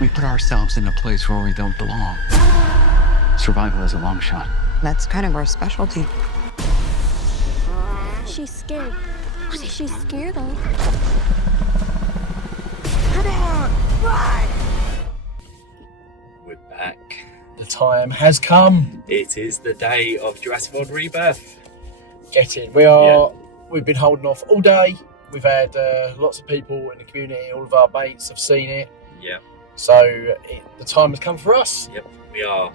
We put ourselves in a place where we don't belong. Survival is a long shot. That's kind of our specialty. She's scared. She's scared of. Come on, run! We're back. The time has come. It is the day of Jurassic World Rebirth. Get in. We've been holding off all day. We've had lots of people in the community. All of our mates have seen it. Yep. So the time has come for us. Yep. We are,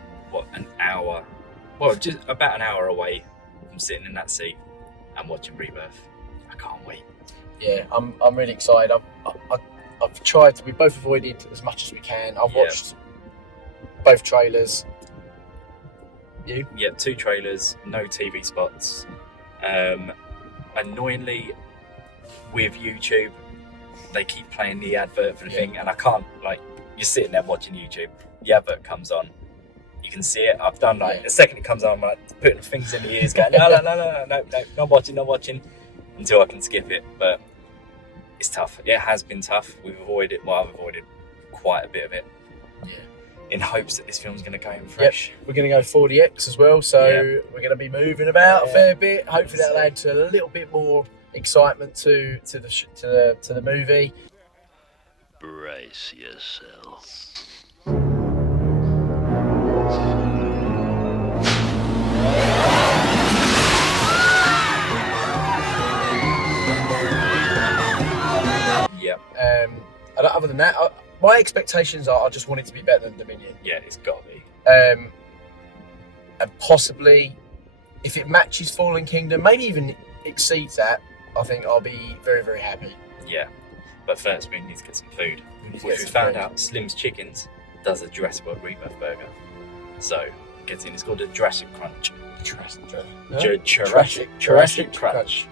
just about an hour away from sitting in that seat and watching Rebirth. I can't wait. Yeah, I'm really excited. I've tried to. We both avoided as much as we can. I've watched both trailers. You? Yeah, 2 trailers, no TV spots. Annoyingly, with YouTube, they keep playing the advert for the thing, and I can't, you're sitting there watching YouTube, the advert comes on, you can see it. I've done the second it comes on, I'm putting things in the ears, going, no, not watching, until I can skip it. But it's tough. It has been tough. I've avoided quite a bit of it. Yeah. In hopes that this film's going to go in fresh. Yep. We're going to go 40X as well, so we're going to be moving about a fair bit. Hopefully that'll add to a little bit more excitement to the movie. Brace yourself. Yep. Other than that, my expectations are I just want it to be better than Dominion. Yeah, it's got to be. And possibly, if it matches Fallen Kingdom, maybe even exceeds that, I think I'll be very, very happy. Yeah, but first we need to get some food. Which we found out Slim's Chickens does a Jurassic World Rebirth burger. So, get in. It's called a Jurassic Crunch. Jurassic Crunch.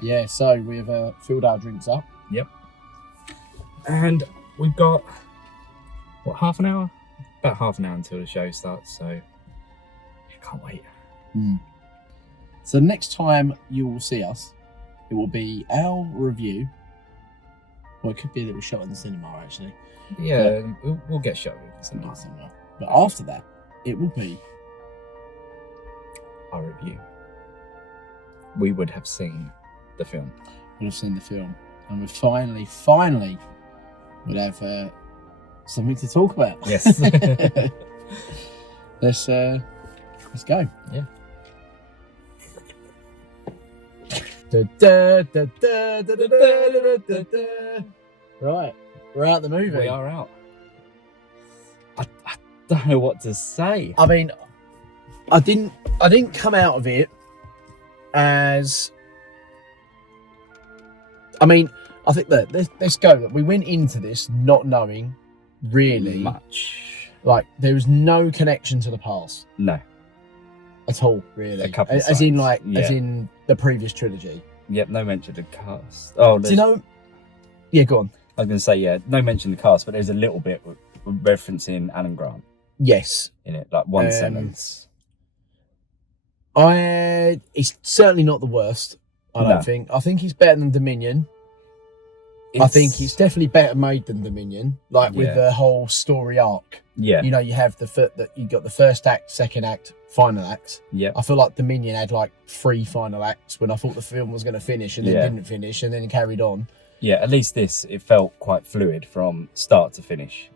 Yeah, so we've filled our drinks up. Yep. And we've got, half an hour? About half an hour until the show starts, so I can't wait. So next time you will see us, it will be our review. Well, it could be a little shot in the cinema, actually. Yeah, we'll get shot with Cinema. But after that, it will be our review. We would have seen the film. We'd have seen the film. And we finally would have something to talk about. Yes. Let's go. Yeah. Right, we're out the movie. We are out. I don't know what to say. I mean, I didn't come out of it as. I mean, I think that let's go. We went into this not knowing really much. There was no connection to the past. No. At all, really. A couple of as in signs. as in the previous trilogy. Yep, no mention of the cast. Oh, do you know? Yeah, go on. I was going to say, no mention of the cast, but there's a little bit referencing Alan Grant. Yes. In it, one sentence. It's certainly not the worst. I don't think. I think it's better than Dominion. I think it's definitely better made than Dominion. With the whole story arc. Yeah. You have you got the first act, second act, final act. Yeah. I feel like Dominion had 3 final acts when I thought the film was going to finish and then didn't finish and then it carried on. Yeah, at least it felt quite fluid from start to finish.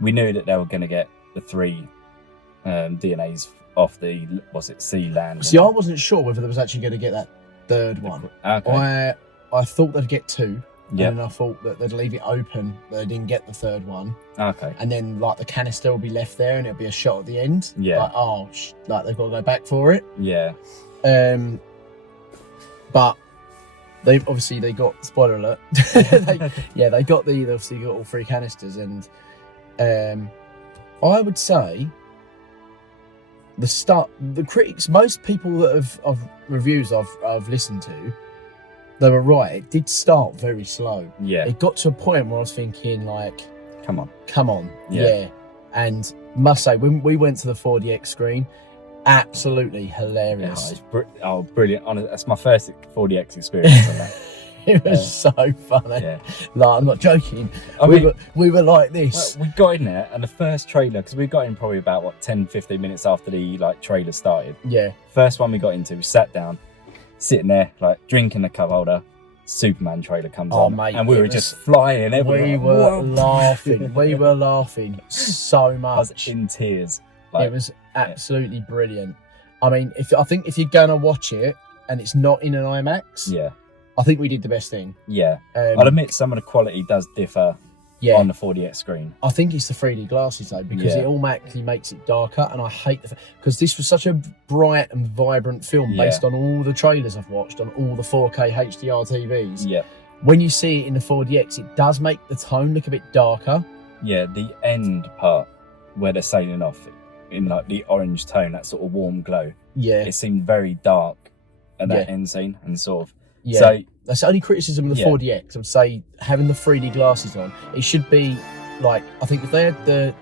We knew that they were going to get the 3 DNAs off the, sea, land? See, I wasn't sure whether they was actually going to get that 3rd one. Okay. I thought they'd get 2. Yeah. And I thought that they'd leave it open, that they didn't get the 3rd one. Okay. And then the canister will be left there and it'll be a shot at the end. Yeah. They've got to go back for it. Yeah. But they got, spoiler alert. they got all 3 canisters, and I would say the critics, most people that of reviews I've listened to, they were right. It did start very slow. Yeah. It got to a point where I was thinking, come on. Yeah. And must say, when we went to the 4DX screen, absolutely hilarious. Brilliant. That's my first 4DX experience on that. It was so funny. Yeah. Like, I'm not joking. I mean, we were like this. Well, we got in there, and the first trailer, because we got in probably about 10-15 minutes after the trailer started. Yeah. First one we got into, we sat down, sitting there drinking the cup holder. Superman trailer comes on, mate, and we were just flying everywhere. We were laughing. We were laughing so much. I was in tears. It was absolutely brilliant. I mean, I think if you're gonna watch it and it's not in an IMAX, I think we did the best thing. Yeah, I'll admit some of the quality does differ on the 4DX screen. I think it's the 3D glasses though, because it automatically makes it darker, and I hate because this was such a bright and vibrant film based on all the trailers I've watched on all the 4K HDR TVs. Yeah. When you see it in the 4DX, it does make the tone look a bit darker. Yeah, the end part where they're sailing off in the orange tone, that sort of warm glow. Yeah. It seemed very dark at that end scene, and sort of. Yeah. So that's the only criticism of the 4DX. I would say having the 3D glasses on, it should be like, I think if they had the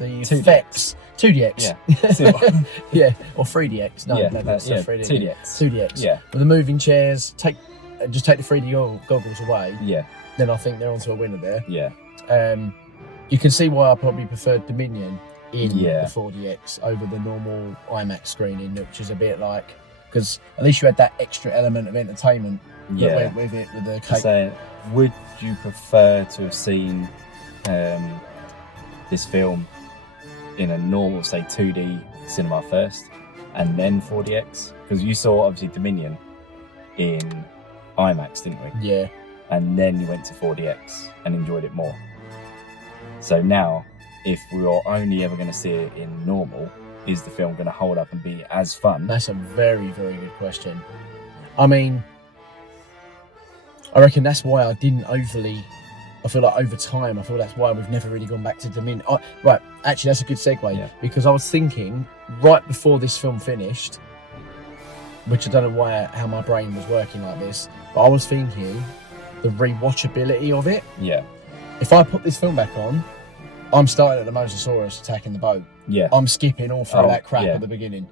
effects, 2DX. Yeah. Yeah, or 3DX. No, that's 3D. 2DX. Yeah. With the moving chairs, just take the 3D goggles away. Yeah. Then I think they're onto a winner there. Yeah. You can see why I probably preferred Dominion in the Yeah. 4DX over the normal IMAX screening, which is a bit like, because at least you had that extra element of entertainment that went with it, with the cake. So, would you prefer to have seen this film in a normal, say, 2D cinema first, and then 4DX? Because you saw, obviously, Dominion in IMAX, didn't we? Yeah. And then you went to 4DX and enjoyed it more. So now, if we are only ever going to see it in normal, is the film going to hold up and be as fun? That's a very, very good question. I mean, I reckon that's why I didn't overly. I feel like over time, that's why we've never really gone back to Dominion. Right, actually, that's a good segue, because I was thinking right before this film finished, which I don't know how my brain was working like this, but I was thinking the rewatchability of it. Yeah. If I put this film back on, I'm starting at the Mosasaurus attacking the boat. Yeah. I'm skipping all through that crap at the beginning.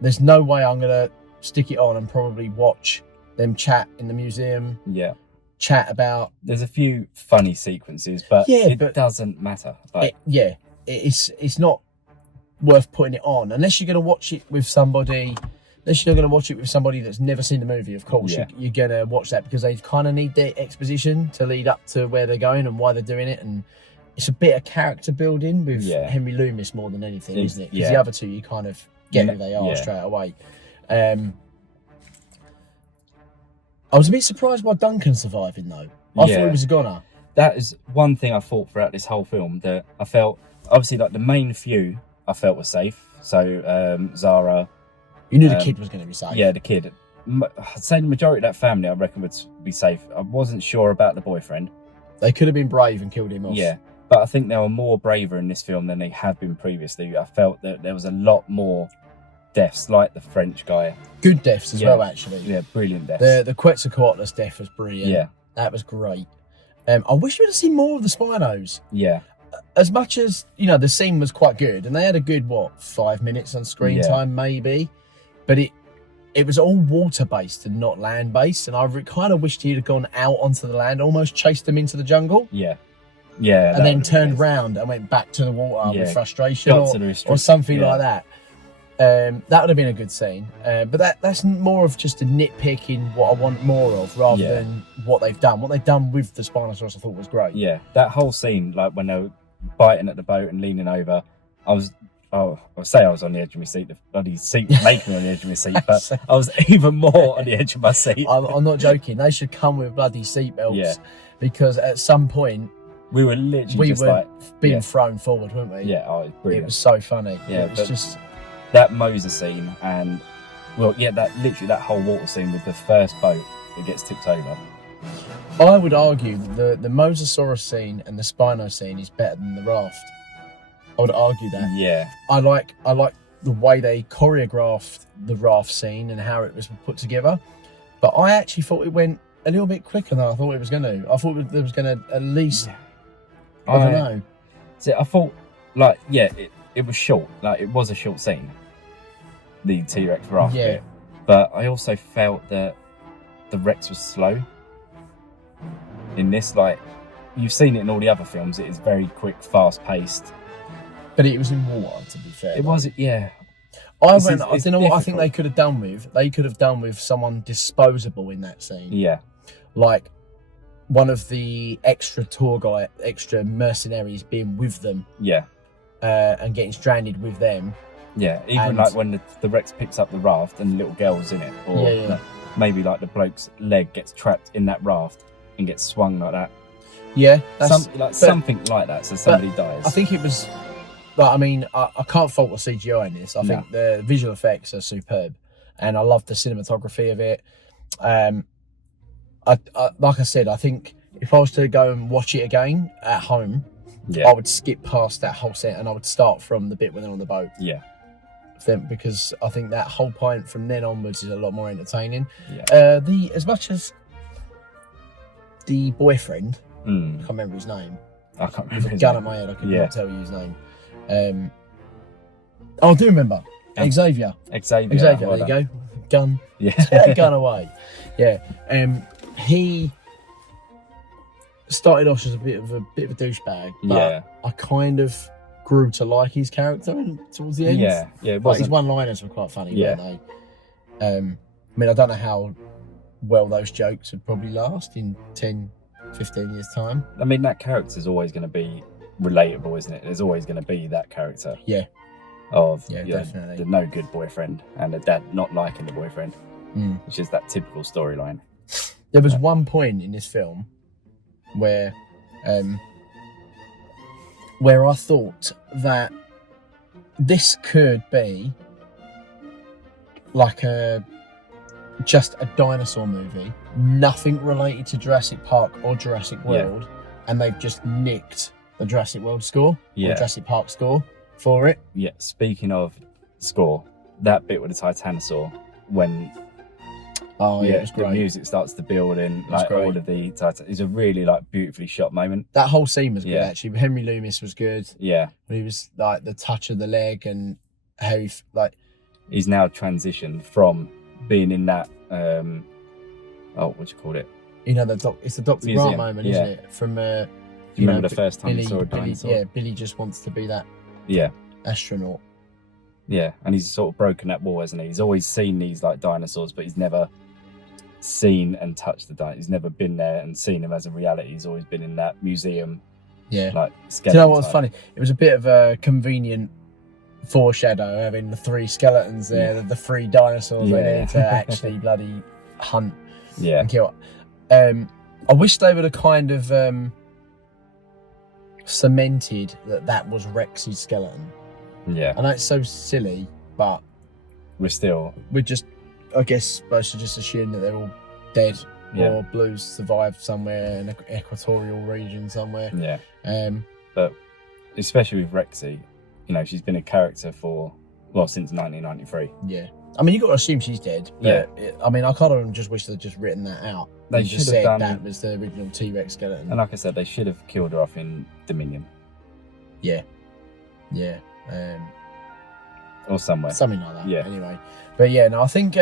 There's no way I'm gonna stick it on and probably watch them chat in the museum. Yeah. Chat about. There's a few funny sequences, but it doesn't matter. It's not worth putting it on unless you're gonna watch it with somebody. Unless you're going to watch it with somebody that's never seen the movie, of course, you're going to watch that because they kind of need their exposition to lead up to where they're going and why they're doing it. And it's a bit of character building with Henry Loomis more than anything, isn't it? Because the other two, you kind of get who they are straight away. I was a bit surprised by Duncan surviving, though. I thought he was a goner. That is one thing I thought throughout this whole film, that I felt, obviously, like the main few I felt were safe. So, Zara... You knew the kid was going to be safe. Yeah, the kid. I'd say the majority of that family, I reckon, would be safe. I wasn't sure about the boyfriend. They could have been brave and killed him off. Yeah, but I think they were more braver in this film than they have been previously. I felt that there was a lot more deaths, like the French guy. Good deaths as well, actually. Yeah, brilliant deaths. The Quetzalcoatlus death was brilliant. Yeah. That was great. I wish we'd have seen more of the Spinos. Yeah. As much as, the scene was quite good, and they had a good, 5 minutes on screen time, maybe. But it was all water-based and not land-based, and I kind of wished he'd have gone out onto the land, almost chased them into the jungle. Yeah. Yeah. And then turned round and went back to the water with frustration or something like that. That would have been a good scene. But that's more of just a nitpick in what I want more of, rather than what they've done. What they've done with the Spinosaurus I thought was great. Yeah, that whole scene, like when they were biting at the boat and leaning over, I was on the edge of my seat. The bloody seat was making me on the edge of my seat, but I was even more on the edge of my seat. I'm not joking. They should come with bloody seatbelts, because at some point we were literally being thrown forward, weren't we? Yeah, it was brilliant. It was so funny. Yeah, it was just that Moses scene, and that whole water scene with the first boat that gets tipped over. I would argue that the Mosasaurus scene and the Spino scene is better than the raft. I would argue that. Yeah. I like the way they choreographed the raft scene and how it was put together. But I actually thought it went a little bit quicker than I thought it was going to. I thought it was going to at least, I don't know. So I thought, like, yeah, it was short. Like, it was a short scene, the T-Rex raft Yeah. bit. But I also felt that the Rex was slow. In this, like, you've seen it in all the other films. It is very quick, fast-paced. But it was in water, to be fair. It was, yeah. I It's don't know what I think difficult. they could have done with? They could have done with someone disposable in that scene. Yeah. Like one of the extra extra mercenaries being with them Yeah. and getting stranded with them. Yeah. Even And- like when the Rex picks up the raft and the little girl's in it. Or Yeah. like, maybe like the bloke's leg gets trapped in that raft and gets swung like that. Yeah, Something like that, so somebody dies. I think it was. Like, I mean, I can't fault the CGI in this. I No. think the visual effects are superb, and I love the cinematography of it. I like I said, I think if I was to go and watch it again at home, I would skip past that whole set and I would start from the bit when they're on the boat. Yeah. Then, because I think that whole point from then onwards is a lot more entertaining. Yeah. As much as the boyfriend, I Mm. can't remember his name. I can't With remember. a his gun name. at my head, I could Yeah. not tell you his name. I do remember. Xavier. Xavier. Xavier, well there done. you go. Gun. Yeah. Gun away. Yeah. He started off as a bit of a douchebag, but Yeah. I kind of grew to like his character towards the end. Yeah. Yeah. It But his wasn't. one-liners were quite funny, Yeah. weren't they? I mean, I don't know how well those jokes would probably last in 10, 15 years' time. I mean, that character's always going to be relatable, isn't it? There's always going to be that character. Yeah. Of Yeah, you know, definitely. the no good boyfriend and the dad not liking the boyfriend, which is that typical storyline. There was one point in this film where I thought that this could be like just a dinosaur movie, nothing related to Jurassic Park or Jurassic World, and they've just nicked the Jurassic World score or Yeah. Jurassic Park score for it. Yeah. Speaking of score, that bit with the Titanosaur when Oh yeah, it was the great. music starts to build in, was like great. all of the Titan. It's a really like beautifully shot moment. That whole scene was good Yeah. actually. Henry Loomis was good. Yeah. When he was like the touch of the leg and how he like. He's now transitioned from being in that what do you call it? You know, it's the Dr. Museum, Grant moment, yeah. isn't it? From Do you remember the first time Billy, you saw a dinosaur? yeah, Billy just wants to be that Yeah. astronaut. Yeah, and he's sort of broken that wall, hasn't he? He's always seen these like dinosaurs, but he's never seen and touched the dinosaur. He's never been there and seen them as a reality. He's always been in that museum, Yeah. like Do you skeleton know what was type. funny? It was a bit of a convenient foreshadow having the three skeletons there, the three dinosaurs ready to actually bloody hunt Yeah, and kill. I wish they would have kind of cemented that was Rex's skeleton. yeah. I know it's so silly, but We're still, we're just, I guess, supposed to just assume that they're all dead Yeah. or Blues survived somewhere in an equatorial region somewhere. yeah. But especially with Rexy, you know, she's been a character since 1993. Yeah. I mean, you got to assume she's dead. But I mean, I kind of just wish they'd just written that out. They and just should have said done- that was the original T-Rex skeleton. And like I said, they should have killed her off in Dominion Yeah. or somewhere. Something like that. Yeah. Anyway, but yeah, no, I think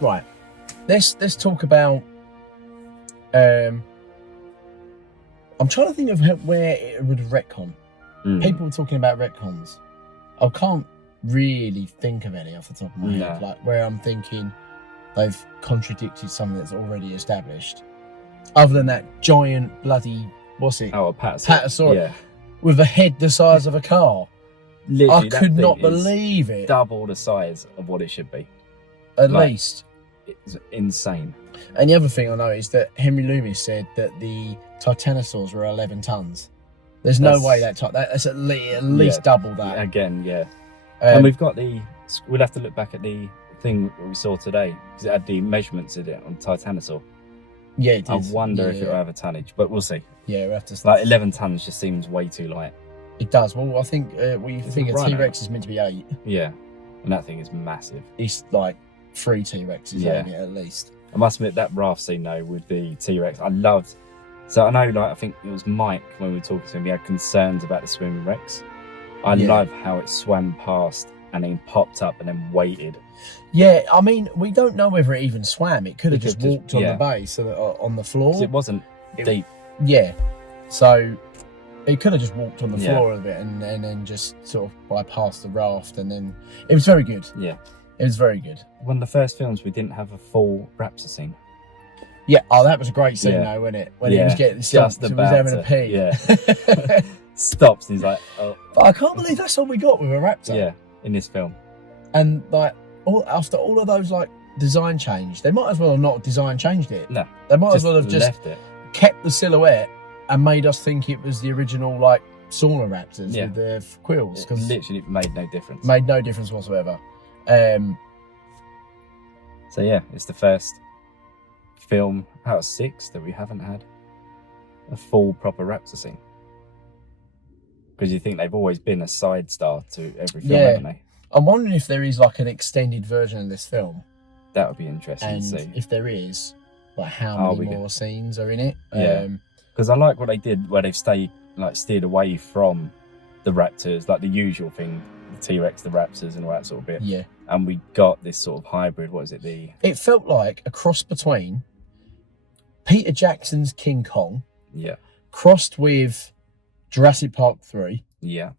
right. Let's talk about. I'm trying to think of where it would retcon. Mm. People were talking about retcons. I can't really think of any off the top of my head. No. Like where I'm thinking they've contradicted something that's already established. Other than that giant bloody what's it Oh, a Patasaurus. Patasaurus. Yeah. with a head the size of a car. Literally, I that could thing not is believe it. double the size of what it should be. At like- least. It's insane. And the other thing I know is that Henry Loomis said that the Titanosaurs were 11 tons. There's no That's- way that's at least Yeah. double that. Again, yeah. Um, And we've got we'll have to look back at the thing that we saw today because it had the measurements in it on Titanosaur. yeah, it I is. wonder yeah, if it'll have a tonnage, but we'll see. Yeah, we have to. Like 11 tons just seems way too light. It does. Well, I think we think a rhino. T-Rex is meant to be 8. Yeah, and that thing is massive. It's like 3 T-Rexes Yeah. ain't it, at least. I must admit that raft scene though with the T-Rex, I loved So I know, like, I think it was Mike when we were talking to him. He had concerns about the swimming wrecks. I love how it swam past and then popped up and then waited. Yeah, I mean, we don't know whether it even swam. It could have just walked on yeah. the base, so that, on the floor. 'Cause it wasn't deep. Yeah, so it could have just walked on the Yeah. floor of it and then just sort of bypassed the raft, and then it was very good. Yeah. It was very good. One of the first films, we didn't have a full raptor scene. Yeah. Oh, that was a great scene Yeah. though, wasn't it? When he was getting just he was about having to, a pee. Yeah. Stops and he's like, oh. But I can't believe that's all we got with a raptor. Yeah, in this film. And like after all of those like design change, they might as well have not design changed it. No. They might as well have just left it. kept the silhouette and made us think it was the original like sauna raptors Yeah. with their quills, It because literally made no difference. made no difference whatsoever. So yeah, it's the first film out of 6 that we haven't had a full proper raptor scene. Because you think they've always been a side star to every film, haven't they? I'm wondering if there is like an extended version of this film, That would be interesting and to see. if there is, like how Oh, many we more scenes are in it. Yeah. Because I like what they did, where they've steered away from the raptors, like the usual thing, the T-Rex, the raptors, and all that sort of bit. Yeah. And we got this sort of hybrid. What is it? It felt like a cross between Peter Jackson's King Kong Yeah, crossed with Jurassic Park 3, yeah,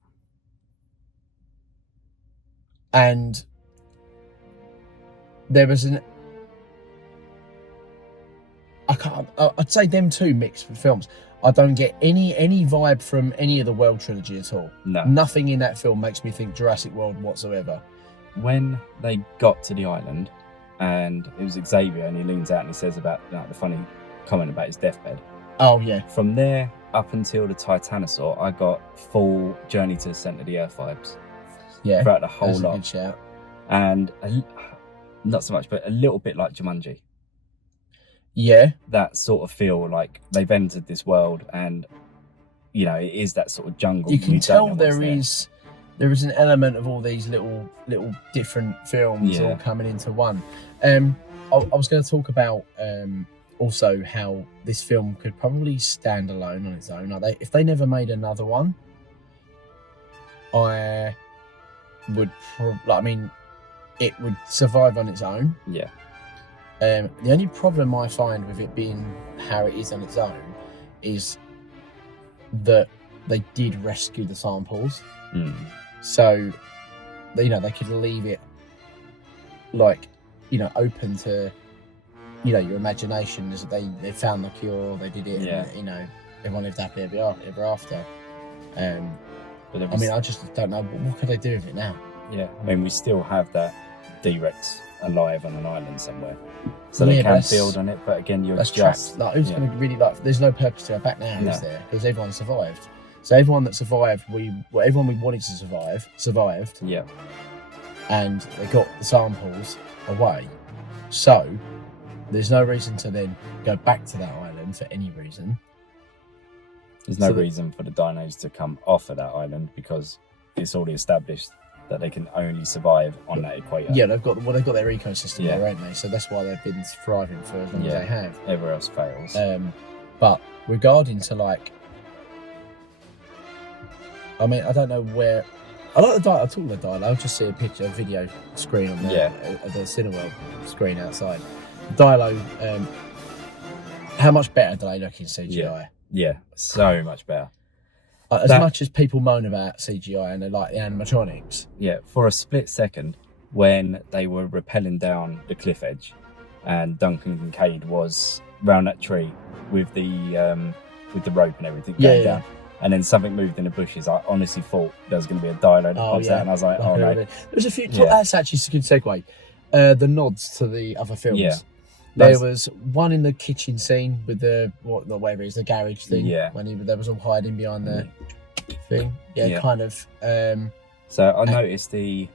and there was I'd say them two mixed with films. I don't get any vibe from any of the World trilogy at all. no. Nothing in that film makes me think Jurassic World whatsoever. When they got to the island, and it was Xavier, and he leans out and he says about the funny comment about his deathbed. Oh yeah, From there up until the Titanosaur, I got full Journey to the Centre of the Earth vibes yeah. throughout the whole That's a lot. good shout. And not so much, but a little bit like Jumanji. Yeah, That sort of feel like they've entered this world, and it is that sort of jungle. you can don't tell know what's there is an element of all these little different films Yeah. all coming into one. I was going to talk about also how this film could probably stand alone on its own. Like if they never made another one, I would it would survive on its own. Yeah, The only problem I find with it being how it is on its own is that they did rescue the samples. So, they could leave it open to, your imagination. As they found the cure, they did it, Yeah. and, everyone lived happy ever after. but I just don't know, what could they do with it now? yeah. I mean, we still have that D-Rex alive on an island somewhere, so Yeah, they but can that's- build on it. But again, you're That's just trapped. Who's going to really there's no purpose to go back now, No. is there? Because everyone survived. So everyone that survived, everyone we wanted to survived, yeah. and they got the samples away. So there's no reason to then go back to that island for any reason. There's no So that- reason for the dinos to come off of that island, because it's already established that they can only survive on that equator. Yeah, they've got their ecosystem Yeah. there, haven't they? So that's why they've been thriving for as long as Yeah. they have. Everywhere else fails. But regarding to I don't know where. I like the dialogue. I talk the dialogue. I'll just see a video screen on the Cineworld screen outside. The dialogue. How much better do they look in CGI? Yeah, so much better. As much as people moan about CGI and they like the animatronics. Yeah, for a split second, when they were rappelling down the cliff edge, and Duncan Kincaid was round that tree with the rope and everything going down, and then something moved in the bushes, I honestly thought there was going to be a dialogue that pops out, and I was like, oh no. There's a few. Yeah. That's actually a good segue. The nods to the other films. Yeah. There was one in the kitchen scene with whatever it is, the garage thing. Yeah. When there was all hiding behind the thing. Yeah, kind of. So I noticed the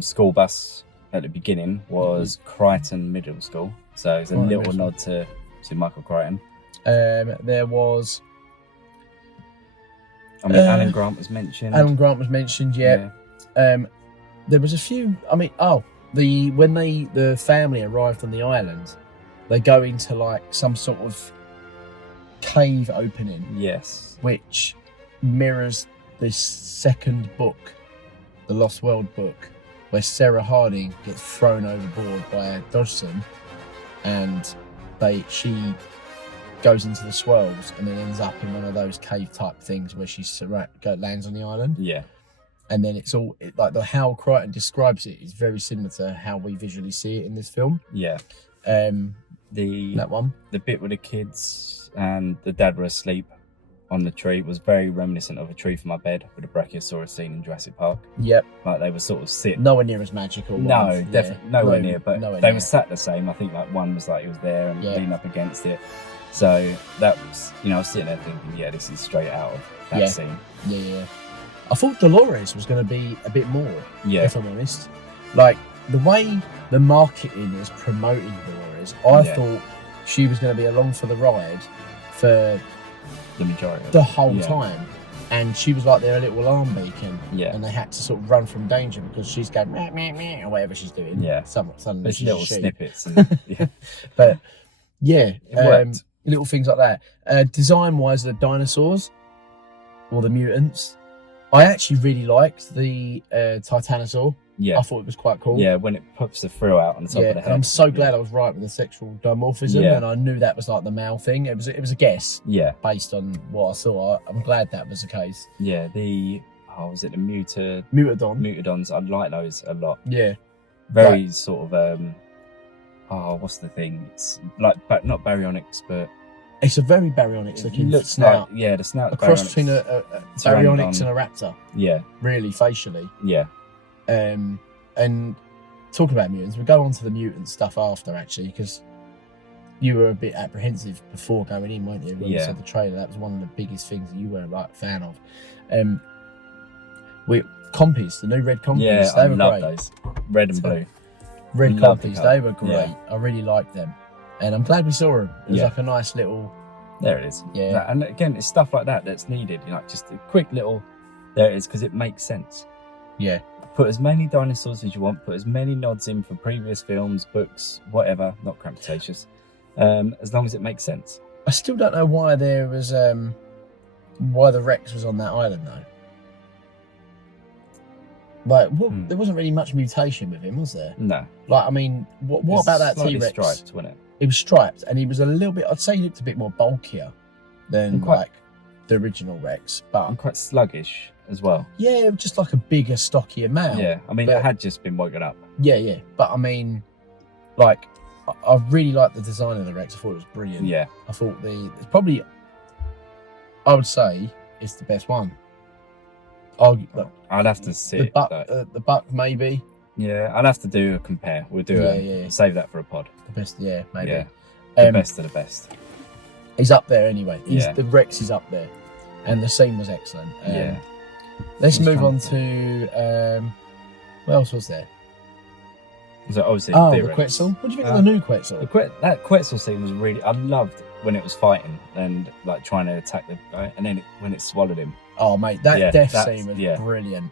school bus at the beginning was Crichton Middle School. So it's a Crichton little Middle nod to Michael Crichton. There was. I mean, Alan Grant was mentioned. Alan Grant was mentioned. Yeah. There was a few. When the family arrived on the island, they go into some sort of cave opening, Yes. which mirrors this second book, the Lost World book, where Sarah Harding gets thrown overboard by Dodgson, and she goes into the swirls and then ends up in one of those cave type things where she lands on the island. Yeah. And then it's all like how Crichton describes it is very similar to how we visually see it in this film. Yeah. That one. The bit with the kids and the dad were asleep on the tree was very reminiscent of A Tree for My Bed with the Brachiosaurus scene in Jurassic Park. Yep. Like they were sort of sitting. Nowhere near as magical. No, definitely nowhere near. But nowhere they near. were sat the same. I think like one was like it was there and Yeah. leaning up against it. So that was, I was sitting there thinking, yeah, this is straight out of that scene. Yeah. I thought Dolores was going to be a bit more. Yeah. If I'm honest, like the way the marketing is promoting Dolores, I thought she was going to be along for the ride for The majority of the it. whole Yeah. time, and she was like their little alarm beacon. Yeah. And they had to sort of run from danger because she's going meh, meh, meh, or whatever she's doing. Yeah. Suddenly There's she's little a sheep. snippets. And, yeah. But yeah, It worked. little things like that. Design wise, the dinosaurs or the mutants, I actually really liked the Titanosaur. Yeah. I thought it was quite cool. Yeah, when it puts the frill out on the top of the head. And I'm so glad I was right with the sexual dimorphism, Yeah. and I knew that was like the male thing. It was a guess Yeah. based on what I saw. I'm glad that was the case. Yeah, was it the Mutadon. Mutadons? I like those a lot. Yeah. Very sort of, what's the thing? It's like, not baryonyx, but It's a very baryonyx looking looks snout. like, the snout. A cross baryonyx. between a baryonyx and a raptor, Yeah, really, facially. yeah, And talking about mutants, we'll go on to the mutant stuff after, actually, because you were a bit apprehensive before going in, weren't you? When you Yeah. saw the trailer, that was one of the biggest things that you were like a fan of. Compies, the new red compies, yeah. they I were love great. those, red and blue. Red Love the compies, colour. they were great. Yeah. I really liked them, and I'm glad we saw them. It was Yeah. like a nice little, There it is. Yeah. And again, it's stuff like that that's needed. Just a quick little. There it is, because it makes sense. yeah, Put as many dinosaurs as you want. Put as many nods in from previous films, books, whatever. Not Cretaceous. As long as it makes sense. I still don't know why there was why the Rex was on that island though. Like, there wasn't really much mutation with him, was there? No. Like, I mean, what It's about that slightly T-Rex? striped, wasn't it? He was striped, and he was a little bit. I'd say he looked a bit more bulkier than And quite- like the original Rex, but And quite sluggish as well. yeah, just like a bigger, stockier male. Yeah. I mean, But- it had just been woken up. Yeah. But I mean, like, I really liked the design of the Rex. I thought it was brilliant. Yeah. I thought it's probably, I would say, it's the best one. I'd have to see The buck maybe yeah, I'd have to do a compare. We'll do Yeah. save that for a pod. the best. Yeah, maybe. Yeah. The Um, best of the best. He's up there anyway. Yeah. The Rex is up there, and the scene was excellent. Yeah. Let's Just move trying on to to what else was there? So obviously Oh, the T-Rex. Quetzal. What do you think of the new Quetzal? That Quetzal scene was really. I loved when it was fighting and like trying to attack the guy, and then when it swallowed him. Oh mate, that Yeah, death that's- scene was yeah. brilliant.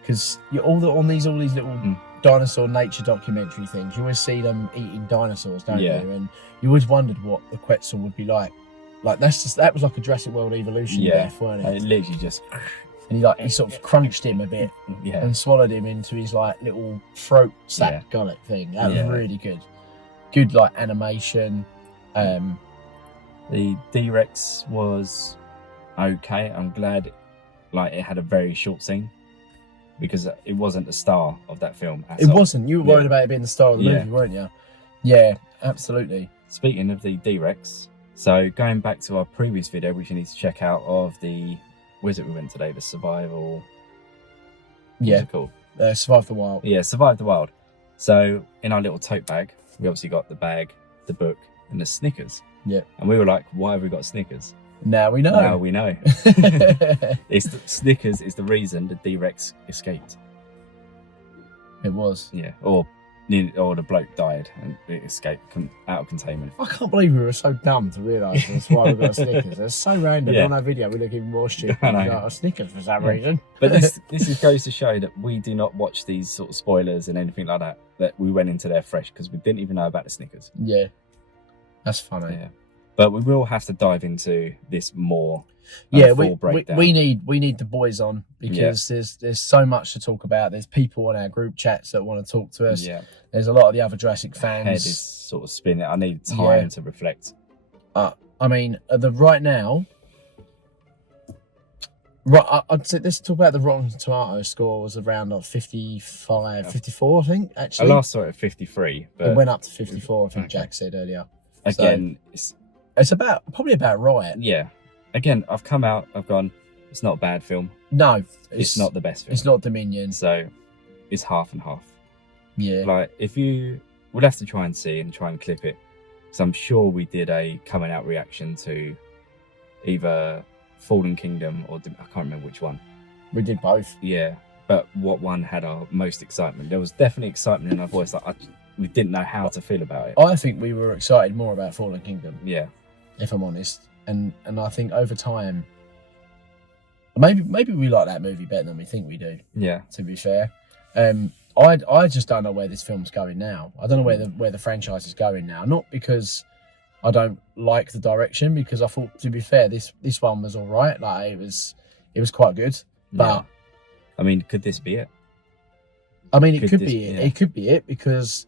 Because all these little dinosaur nature documentary things, you always see them eating dinosaurs, don't Yeah. you? And you always wondered what the Quetzal would be like. Like that was like a Jurassic World evolution Yeah. death, weren't It it? literally just. And he sort of crunched him a bit Yeah. and swallowed him into his like little throat sac Yeah. gullet thing. That was Yeah. really good. Good like animation. The D-Rex was okay. I'm glad it had a very short scene because it wasn't the star of that film at It all. wasn't. You were worried Yeah. about it being the star of the Yeah. movie, weren't you? Yeah, absolutely. Speaking of the D-Rex, so going back to our previous video, which you need to check out of the wizard we went today, the survival. What's Yeah, it called? Survive the Wild. Yeah, Survive the Wild. So in our little tote bag, we obviously got the bag, the book, and the Snickers. Yeah. And we were like, why have we got Snickers? Now we know. Now we know. Snickers is the reason the D-Rex escaped. It was. Yeah. Or the bloke died and it escaped out of containment. I can't believe we were so dumb to realise that's why we got Snickers. It's so random. Yeah. On that video, we look even more stupid. I know. We got a Snickers for some Yeah. reason. But this goes to show that we do not watch these sort of spoilers and anything like that. That we went into there fresh because we didn't even know about the Snickers. Yeah, that's funny. Yeah. But we will have to dive into this more. Yeah, full we breakdown. need the boys on because there's so much to talk about. There's people on our group chats that want to talk to us. Yeah. There's a lot of the other Jurassic Head fans. is sort of spinning. I need time Yeah. to reflect. I mean, right now, I'd say let's talk about the Rotten Tomatoes score was around like 55, 54, I think. I Actually, last saw it at 53, but it went up to 54. I think Okay. Jack said earlier. again, It's probably about right. yeah. Again, I've come out. I've gone. It's not a bad film. No, It's not the best film. It's not Dominion. So, it's half and half. Yeah, Like, we'll have to try and see and try and clip it. So I'm sure we did a coming out reaction to either Fallen Kingdom or I can't remember which one. we did both. Yeah, but what one had our most excitement? There was definitely excitement in our voice. Like we didn't know how to feel about it. I think we were excited more about Fallen Kingdom, Yeah, if I'm honest, and I think over time, maybe we like that movie better than we think we do. yeah, To be fair, I just don't know where this film's going now. I don't know where the franchise is going now. Not because I don't like the direction, because I thought, to be fair, this one was all right. Like it was quite good. But yeah. I mean, could this be it? I mean, it Could could this- be it. yeah. It could be it because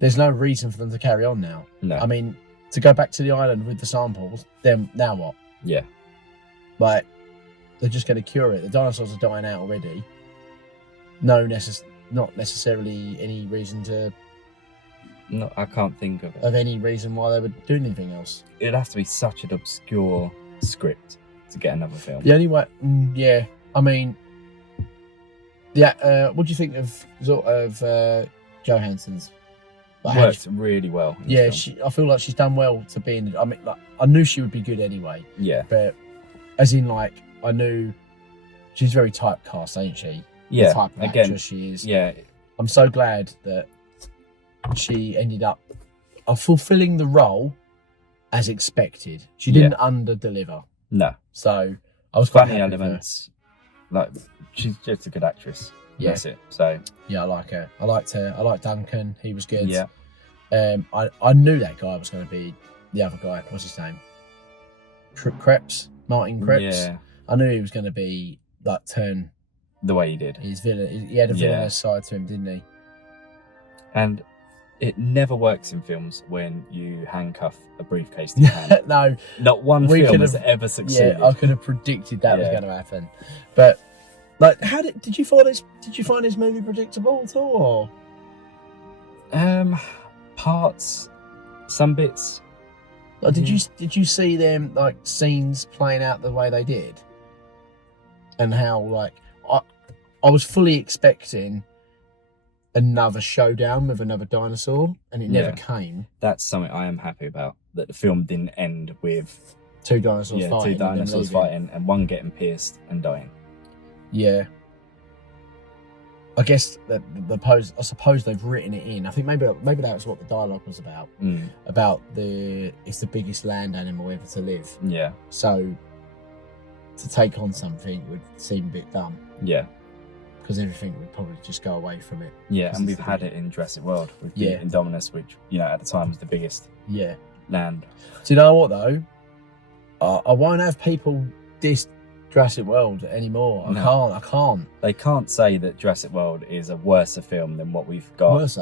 there's no reason for them to carry on now. No. I mean, to go back to the island with the samples, then now what? Yeah, Like they're just going to cure it. The dinosaurs are dying out already. Not necessarily any reason no, I can't think of it. of any reason why they would do anything else. It'd have to be such an obscure script to get another film. The only way, yeah. I mean, yeah. What do you think of Johansson's? Like, how Worked really well. in yeah, this film. I feel like she's done well to be in. I mean, like, I knew she would be good anyway, Yeah, but as in, like, I knew she's very typecast, ain't she? yeah. The type of Again, actress she is. yeah, I'm so glad that she ended up fulfilling the role as expected. She didn't under-deliver. no. So I was quite Funny happy with her. elements. Like she's just a good actress. Yeah. That's it. So Yeah, I like her. I liked her. I liked Duncan. He was good. yeah, I knew that guy was going to be the other guy. What's his name? Krebs? Martin Krebs? yeah. I knew he was going to be, like, turn The way he did, his villain. He had a Yeah. villainous side to him, didn't he? and it never works in films when you handcuff a briefcase to your hand. No, Not one We film could has have- ever succeeded. yeah, I could have predicted that was Yeah. going to happen. But, like, did you find this movie predictable at all? Or? Parts, some bits. Like, did you see them, like, scenes playing out the way they did, and how, like, I was fully expecting another showdown with another dinosaur, and it never Yeah. came. That's something I am happy about. That the film didn't end with Two dinosaurs fighting. two and them dinosaurs leaving. fighting and one getting pierced and dying. Yeah. I guess I suppose they've written it in. I think maybe that was what the dialogue was about. Mm, About it's the biggest land animal ever to live. yeah, So to take on something would seem a bit dumb, yeah, because everything would probably just go away from it. yeah. Because And it's we've the had it in Jurassic World with the Yeah. Indominus, which at the time was the biggest Yeah. land. Do you know what though? I won't have people diss Jurassic World anymore. I can't. They can't say that Jurassic World is a worse film than what we've got. Worse.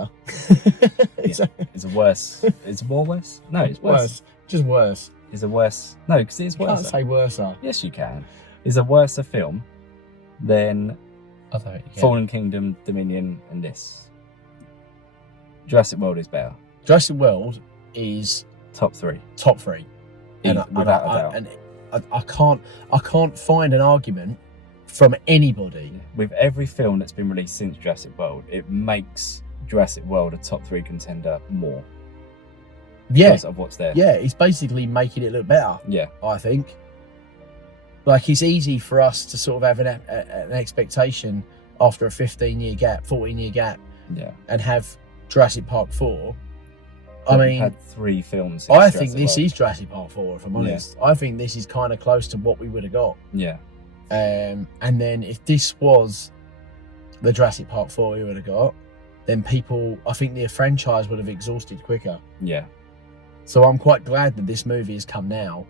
It's It's a worse. It's more worse. No, it's worse. worse. Just worse. It's a worse. No, because it's You can't worse. say worse. Yes, you can. It's a worse film than I don't think you can. Fallen Kingdom, Dominion, and this. Jurassic World is better. Jurassic World is Top 3. top 3. Without a doubt. And I can't find an argument from anybody. With every film that's been released since Jurassic World, it makes Jurassic World a top 3 contender more Yeah, because of what's there. yeah, it's basically making it look better. Yeah. I think. Like, it's easy for us to sort of have an expectation after a 15-year gap, 14-year gap, Yeah. and have Jurassic Park 4. But I we've mean, had 3 films. Since I think Jurassic this World. is Jurassic Park 4, if I'm honest. I think this is kind of close to what we would have got. Yeah. And then if this was the Jurassic Park 4 we would have got, then I think the franchise would have exhausted quicker. Yeah. So I'm quite glad that this movie has come now.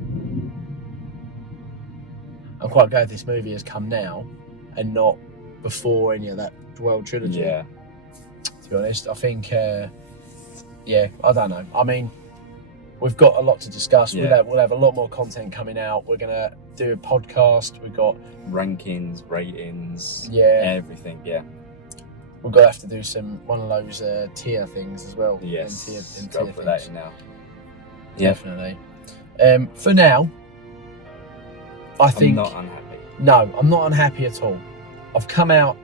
I'm quite glad this movie has come now and not before any of that World Trilogy. Yeah. To be honest, I think, I don't know. I mean, we've got a lot to discuss. Yeah. We'll have a lot more content coming out. We're going to do a podcast. We've got Rankings, ratings, Yeah. everything. Yeah. we're going to have to do one of those tier things as well. Yes. And Go tier for that things. now. Yeah. Definitely. For now, I think I'm not unhappy. no, I'm not unhappy at all. I've come out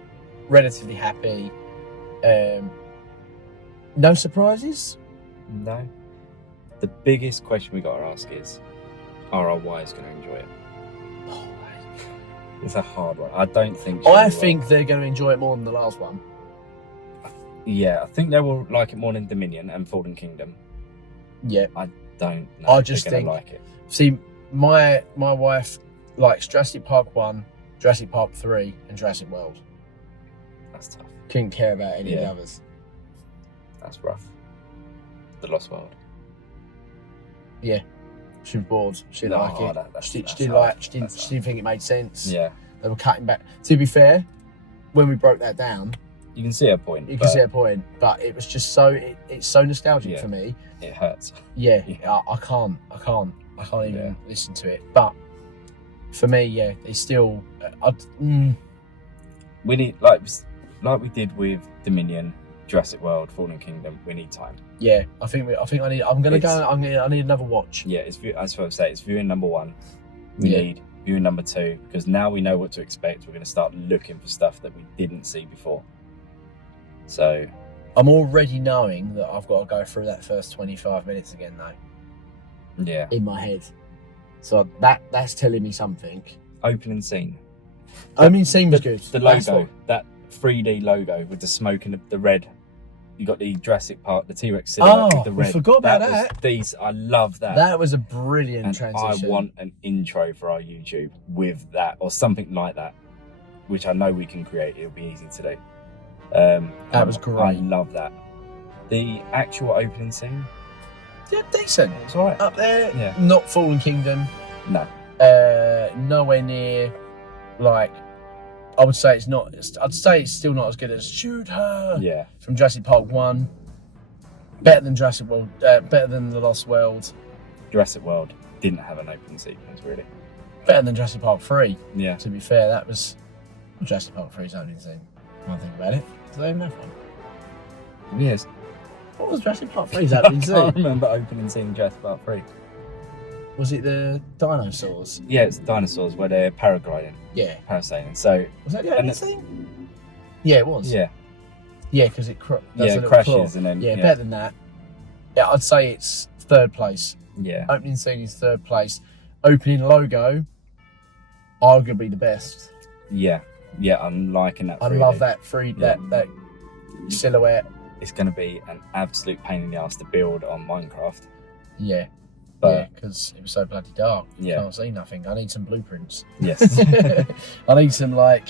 relatively happy. No surprises. No. The biggest question we got to ask is, are our wives going to enjoy it? It's a hard one. I don't think. she I will. think they're going to enjoy it more than the last one. Yeah, I think they will like it more than Dominion and Fallen Kingdom. Yeah. Don't know. I if just they're gonna think- like it. See, my wife likes Jurassic Park 1, Jurassic Park 3, and Jurassic World. That's tough. Couldn't care about any of the Yeah. others. That's rough. The Lost World. Yeah. She was bored. She didn't No, like it. that's She hard. didn't That's she didn't think it made sense. Yeah, They were cutting back. To be fair, when we broke that down, you can see a point. you but can see a point, but it was just it's so nostalgic Yeah. for me. It hurts. Yeah, Yeah. I can't even Yeah. listen to it. But for me, yeah, it's still. We need like we did with Dominion, Jurassic World, Fallen Kingdom. We need time. Yeah, I think I need. I'm gonna It's- go. I need another watch. Yeah, that's what I say. It's viewing number 1. We Yeah. need viewing number 2 because now we know what to expect. We're going to start looking for stuff that we didn't see before. So I'm already knowing that I've got to go through that first 25 minutes again, though, yeah, in my head. So that's telling me something. opening scene. I mean, scene was good. The That's logo, what- that 3D logo with the smoke and the red. You got the Jurassic Park, the T-Rex silhouette Oh, with the we red. forgot about was that. decent. I love that. That was a brilliant and transition. I want an intro for our YouTube with that or something like that, which I know we can create. It'll be easy to do. That was I great. love that. The actual opening scene, Yeah, decent. it's alright. Up there. Yeah. Not Fallen Kingdom. No, Nowhere near. Like, I would say it's not. I'd say it's still not as good as Shoot Her yeah, from Jurassic Park 1. Better than Jurassic World. Better than The Lost World. Jurassic World didn't have an opening sequence really. Better than Jurassic Park 3. Yeah, To be fair, that was Jurassic Park 3's opening scene. When I think about it. Did they even have one? yes. What was Jurassic Park 3's I opening can't scene? remember opening scene in Jurassic Park 3. Was it the dinosaurs? Yeah, it's dinosaurs where they're paragliding, Yeah. parasailing. So Was that the And opening it- scene? Yeah, it was. yeah, Yeah, because it does a little crashes claw. and then Yeah, better than that. Yeah, I'd say it's third place. yeah. Opening scene is third place. Opening logo, arguably the best. Yeah, I'm liking that. I 3D. love that Yeah. that silhouette. It's going to be an absolute pain in the ass to build on Minecraft. Yeah, But because it was so bloody dark. Yeah. Can't see nothing. I need some blueprints. yes, I need some like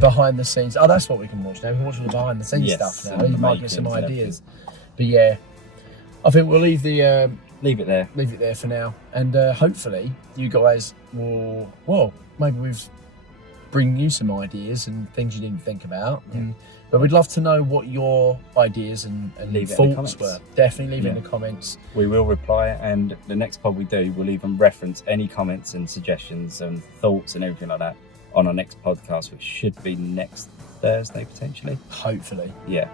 behind the scenes. Oh, that's what we can watch now. We can watch all the behind the scenes Yes, stuff and now. You the might get some makings and ideas. But yeah, I think we'll leave leave it there. it there for now, and hopefully you guys will. Well, maybe we've bring you some ideas and things you didn't think about. But we'd love to know what your ideas and Leave it in the thoughts comments. were. Definitely leave it in Yeah. the comments. We will reply, and the next pod we do, we'll even reference any comments and suggestions and thoughts and everything like that on our next podcast, which should be next Thursday potentially. Hopefully. Yeah,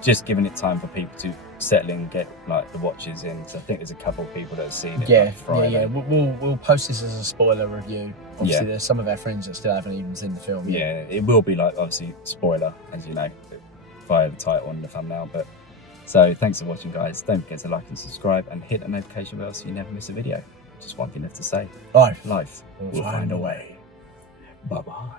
just giving it time for people to settle in, get like the watches in. So I think there's a couple of people that have seen it. Yeah, like, Friday. yeah. We'll post this as a spoiler review. Obviously, Yeah. there's some of our friends that still haven't even seen the film yet. Yeah, it will be like obviously spoiler, as you know, via the title and the thumbnail. But so thanks for watching, guys. Don't forget to like and subscribe and hit the notification bell so you never miss a video. Just one thing left to say: Right. life will find a way. Bye bye.